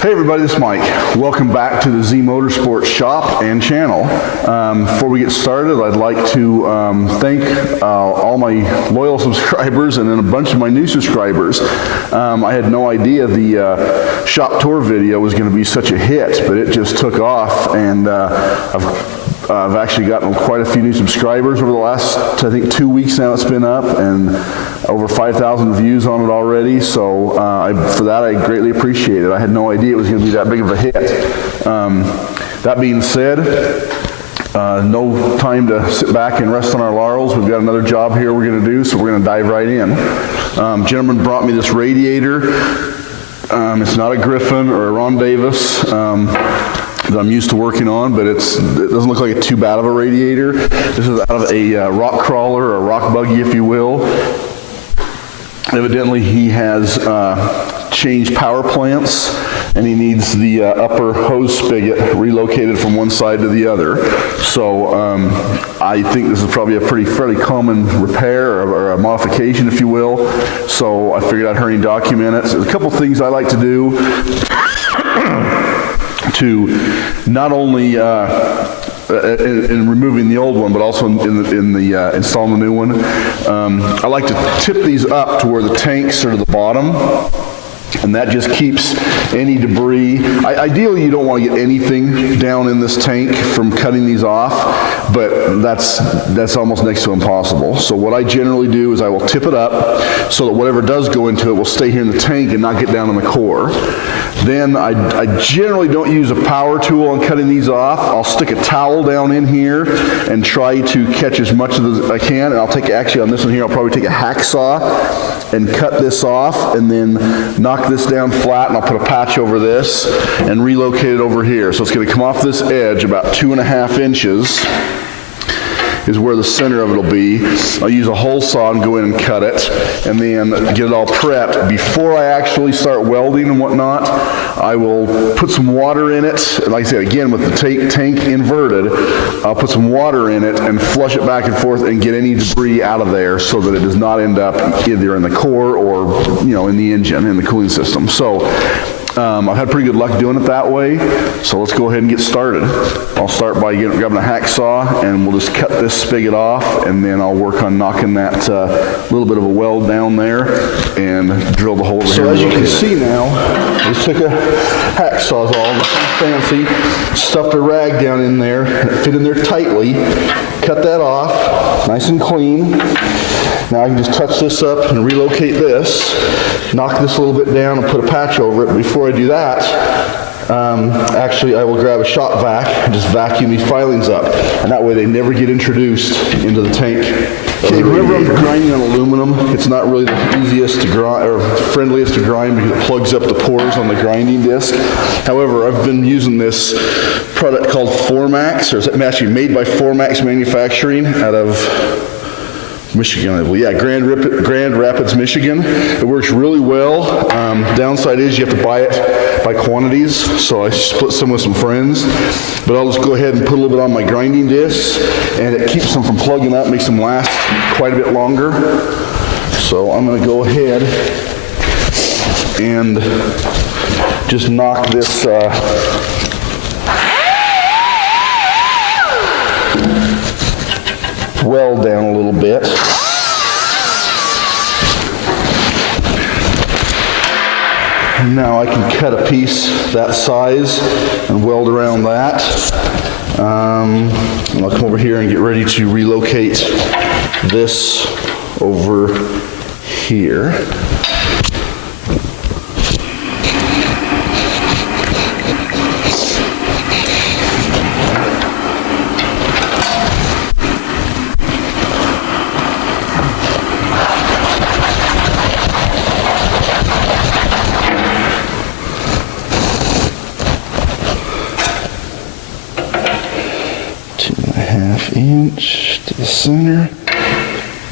Hey everybody, this is Mike. Welcome back to the Z Motorsports shop and channel. Before we get started, I'd like to thank all my loyal subscribers and then a bunch of my new subscribers. I had no idea the shop tour video was going to be such a hit, but it just took off, and I've actually gotten quite a few new subscribers over the last, I think, 2 weeks now it's been up, and over 5,000 views on it already, so for that I greatly appreciate it. I had no idea it was going to be that big of a hit. That being said, no time to sit back and rest on our laurels. We've got another job here we're going to do, so we're going to dive right in. Gentleman brought me this radiator. It's not a Griffin or a Ron Davis that I'm used to working on, but it doesn't look like too bad of a radiator. This is out of a rock crawler, or a rock buggy if you will. Evidently he has changed power plants, and he needs the upper hose spigot relocated from one side to the other. So I think this is probably a fairly common repair or a modification if you will. So I figured I'd hurry and document it. So there's a couple things I like to do to not only in removing the old one, but also in the installing the new one. I like to tip these up to where the tanks are to the bottom, and that just keeps any debris. Ideally, you don't want to get anything down in this tank from cutting these off, but that's almost next to impossible. So what I generally do is I will tip it up so that whatever does go into it will stay here in the tank and not get down in the core. Then I generally don't use a power tool on cutting these off. I'll stick a towel down in here and try to catch as much as I can. And I'll take, actually on this one here, I'll probably take a hacksaw and cut this off and then knock this down flat, and I'll put a patch over this and relocate it over here. So it's going to come off this edge about 2.5 inches. Is where the center of it will be. I'll use a hole saw and go in and cut it, and then get it all prepped. Before I actually start welding and whatnot, I will put some water in it. Like I said, again, with the tank inverted, I'll put some water in it and flush it back and forth and get any debris out of there so that it does not end up either in the core or, you know, in the engine, in the cooling system. So I've had pretty good luck doing it that way, so let's go ahead and get started. I'll start by grabbing a hacksaw, and we'll just cut this spigot off, and then I'll work on knocking that little bit of a weld down there and drill the hole over here. So as you can see now, I just took a hacksaw, all fancy, stuffed a rag down in there, and it fit in there tightly, cut that off, nice and clean. Now I can just touch this up and relocate this, knock this a little bit down and put a patch over it. Before I do that, actually I will grab a shop vac and just vacuum these filings up, and that way they never get introduced into the tank. Okay, whenever I'm grinding on aluminum, it's not really the easiest to grind or friendliest to grind because it plugs up the pores on the grinding disc. However, I've been using this product called Formax, or it's actually made by Formax Manufacturing out of Michigan, I believe. Yeah, Grand Rapids, Michigan. It works really well. Downside is you have to buy it by quantities, so I split some with some friends. But I'll just go ahead and put a little bit on my grinding discs, and it keeps them from plugging up, makes them last quite a bit longer. So I'm going to go ahead and just knock this weld down a little bit. Now I can cut a piece that size and weld around that. And I'll come over here and get ready to relocate this over here. Inch to the center,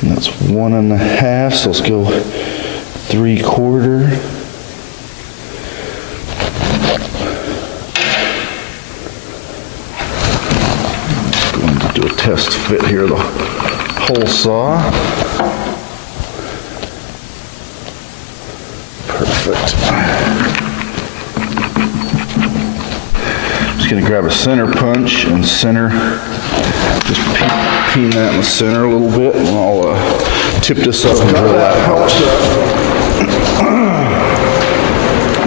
and that's 1.5, so let's go 3/4. Just going to do a test fit here, the hole saw. Perfect. just gonna grab a center punch and center, just peen that in the center a little bit, and I'll tip this up and drill that out.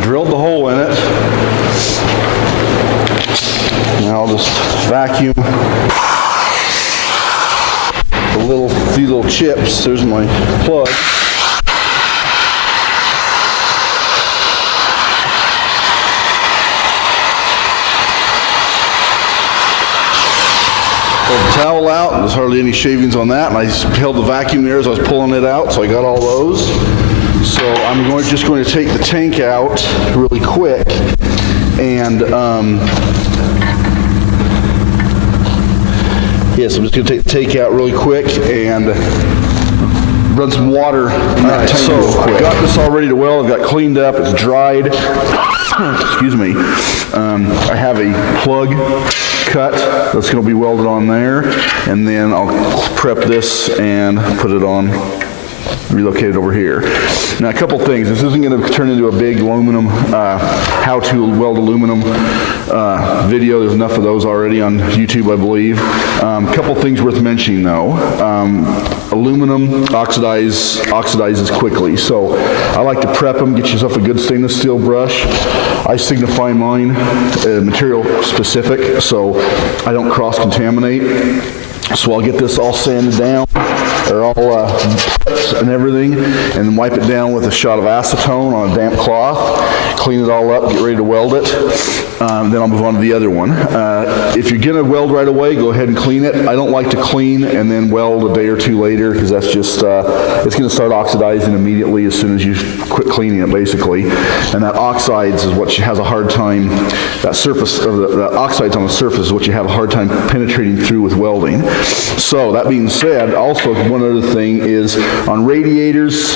Drilled the hole in it. Now I'll just vacuum these little chips. There's my plug. Pulled the towel out. There's hardly any shavings on that, and I just held the vacuum there as I was pulling it out, so I got all those. So I'm just going to take the tank out really quick, and yes, I'm just going to take the tank out really quick and run some water in that tank real quick. I got this all ready to weld. I've got cleaned up. It's dried. Excuse me. I have a plug cut that's going to be welded on there, and then I'll prep this and put it on, relocate it over here. Now, a couple things. This isn't going to turn into a big aluminum, how to weld aluminum video. There's enough of those already on YouTube, I believe. A couple things worth mentioning, though. Aluminum oxidizes quickly, so I like to prep them. Get yourself a good stainless steel brush. I signify mine material specific, so I don't cross-contaminate. So I'll get this all sanded down, or all and everything, and wipe it down with a shot of acetone on a damp cloth, clean it all up, get ready to weld it. Then I'll move on to the other one. If you're going to weld right away, go ahead and clean it. I don't like to clean and then weld a day or two later, because that's just, it's going to start oxidizing immediately as soon as you quit cleaning it, basically. And that oxides is what has a hard time, that surface, or the oxides on the surface is what you have a hard time penetrating through with welding. So that being said, also one other thing is on radiators,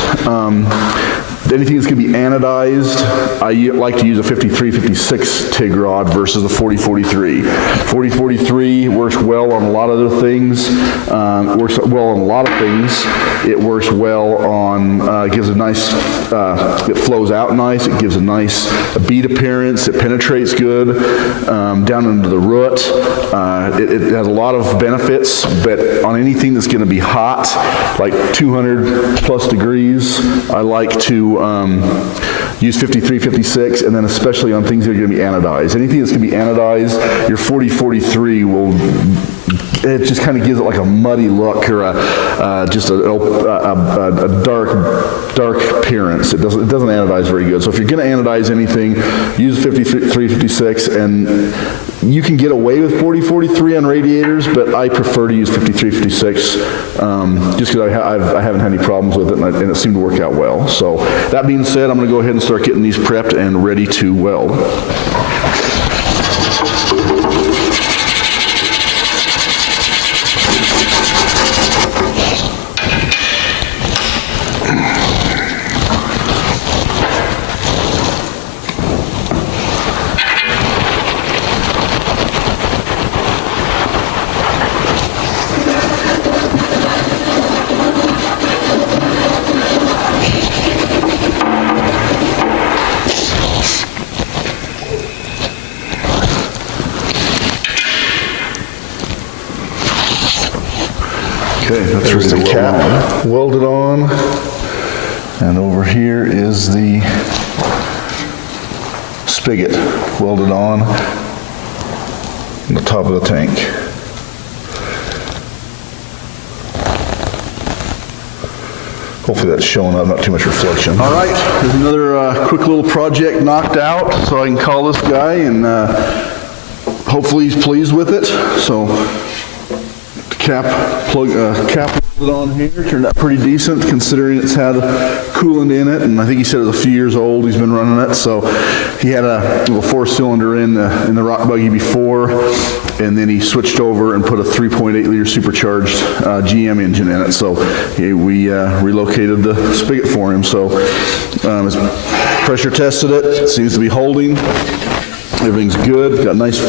anything that's going to be anodized, I like to use a 53-56 TIG rod versus the 40-43. 40-43 works well on a lot of other things. It works well on a lot of things. It works well on, gives a nice, it flows out nice. It gives a nice bead appearance. It penetrates good down into the root. It has a lot of benefits, but on anything that's going to be hot, like 200 plus degrees, I like to use 53-56, and then especially on things that are going to be anodized. Anything that's going to be anodized, your 40-43 will, it just kind of gives it like a muddy look, or just a dark appearance. It doesn't anodize very good. So if you're going to anodize anything, use 53-56, and you can get away with 40-43 on radiators, but I prefer to use 53-56 just because I haven't had any problems with it, and it seemed to work out well. So that being said, I'm going to go ahead and start getting these prepped and ready to weld. Okay, there's the cap welded on, and over here is the spigot welded on the top of the tank. Hopefully that's showing up, not too much reflection. All right, there's another quick little project knocked out, so I can call this guy, and hopefully he's pleased with it. So cap welded on here turned out pretty decent, considering it's had coolant in it, and I think he said it was a few years old. He's been running it, so he had a little 4-cylinder in the rock buggy before, and then he switched over and put a 3.8 liter supercharged GM engine in it. So we relocated the spigot for him. So pressure tested it. Seems to be holding. Everything's good. Got nice.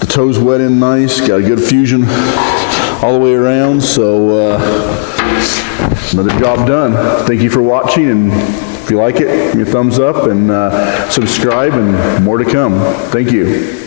The toes wet in nice. Got a good fusion all the way around, so another job done. Thank you for watching, and if you like it, give me a thumbs up and subscribe, and more to come. Thank you.